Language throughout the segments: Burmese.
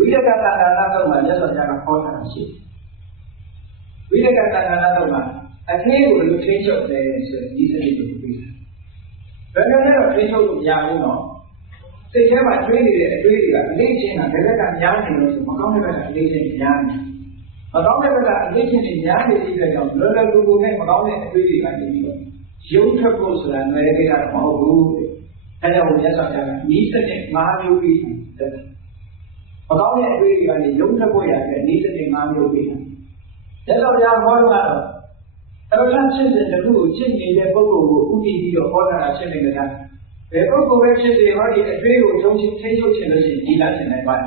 ဝိရကတဏ္ဍာနာတော့မှာမြတ်စွာဘုရားကဟောထားတာရှိတယ်ဝိရကတဏ္ဍာနာတော့မှာအထင်းကိုလူထိန်းချုပ်တယ်ဆိုဒီစနစ်ကိုပြီးတာဘယ်လိုလဲတော့ထိန်းချုပ်လို့မရဘူးနော်စိတ်ထဲမှာတွေးနေတဲ့အတွေးတွေကအလေးချင်းတာဘယ်ဘက်ကများနေလို့ဆိုမကောင်းတဲ့ဘက်ကအလေးချင်းများနေမကောင်းတဲ့ဘက်ကအလေးချင်းတွေများနေတဲ့အတွက်ကြောင့်လောလောကူကူနဲ့မကောင်းတဲ့အတွေးတွေကနေပြီးတော့ရုပ်ထွက်ဖို့ဆိုတာနွယ်တဲ့ကိစ္စတော့မဟုတ်ဘူးအဲဒါကိုမြတ်စွာဘုရားကဤစတဲ့၅မျိုးပြီးတယ် မကောင်းတဲ့အတွေးတွေကနေရုပ်ထွက်ဖို့ရတယ်ဤစတဲ့၅မျိုးပြီးတယ်မြတ်စွာဘုရားဟောတော့အဲ့လိုဖြစ်စဉ်တစ်ခုကိုရှင်းနေတဲ့ပုဂ္ဂိုလ်ကိုဥတည်ပြီးတော့ဟောတာဖြစ်နေကြတာဘယ်ပုဂ္ဂိုလ်ပဲဖြစ်စေဟောဒီအတွေ့ကိုယုံကြည်ထိချုပ်ခြင်းလို့ရှိရင်ဒီလမ်းရှင်နိုင်ပါတယ်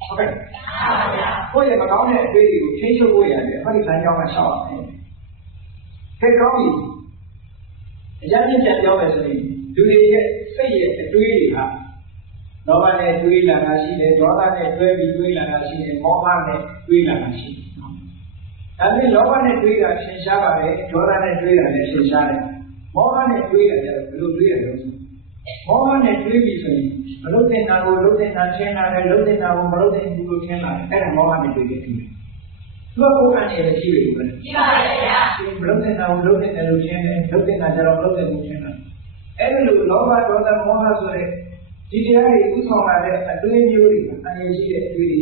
ဟုတ်ကဲ့ကိုယ့်ရဲ့မကောင်းတဲ့အတွေ့တွေကိုထိချုပ်ဖို့ရတယ်ဟောဒီလမ်းကြောင်းကရှောက်အောင်ခဲကောင်းပြီအကြမ်းပြပြန်ပြောမယ်ဆိုရင်လူတွေရဲ့စိတ်ရဲ့အတွေ့တွေဟာ လောဘနဲ့တွေးလာတာရှိတယ်ဒေါသနဲ့တွဲပြီးတွေးလာတာရှိတယ်မောဟနဲ့တွေးလာတာရှိတယ်ဒါပေမဲ့လောဘနဲ့တွေးတာရှင်းရှားပါတယ်ဒေါသနဲ့တွေးတာလည်းရှင်းရှားတယ်မောဟနဲ့တွေးတာကျတော့ဘယ်လိုတွေးရလဲမောဟနဲ့တွေးပြီးဆိုရင်မလုတဲ့နာကိုလုတဲ့နာထင်းလာတယ်လုတဲ့နာကိုမလုတဲ့ဘူးလို့ထင်းလာတယ်အဲ့ဒါမောဟနဲ့တွေးတဲ့ဖြစ်တယ်သူကဘုရားနဲ့ရှိတယ်ဘူးလေရှိပါရဲ့ဗျာမလုတဲ့နာကိုလုတဲ့နာလို့ထင်းတယ်လုတဲ့နာကျတော့မလုတဲ့ဘူးထင်းလာအဲ့ဒါလိုလောဘဒေါသမောဟဆိုတဲ့ ဒီတရားတွေဥဆောင်လာတဲ့အတွေးမျိုးတွေအန္တရာယ်ရှိတဲ့အတွေးတွေ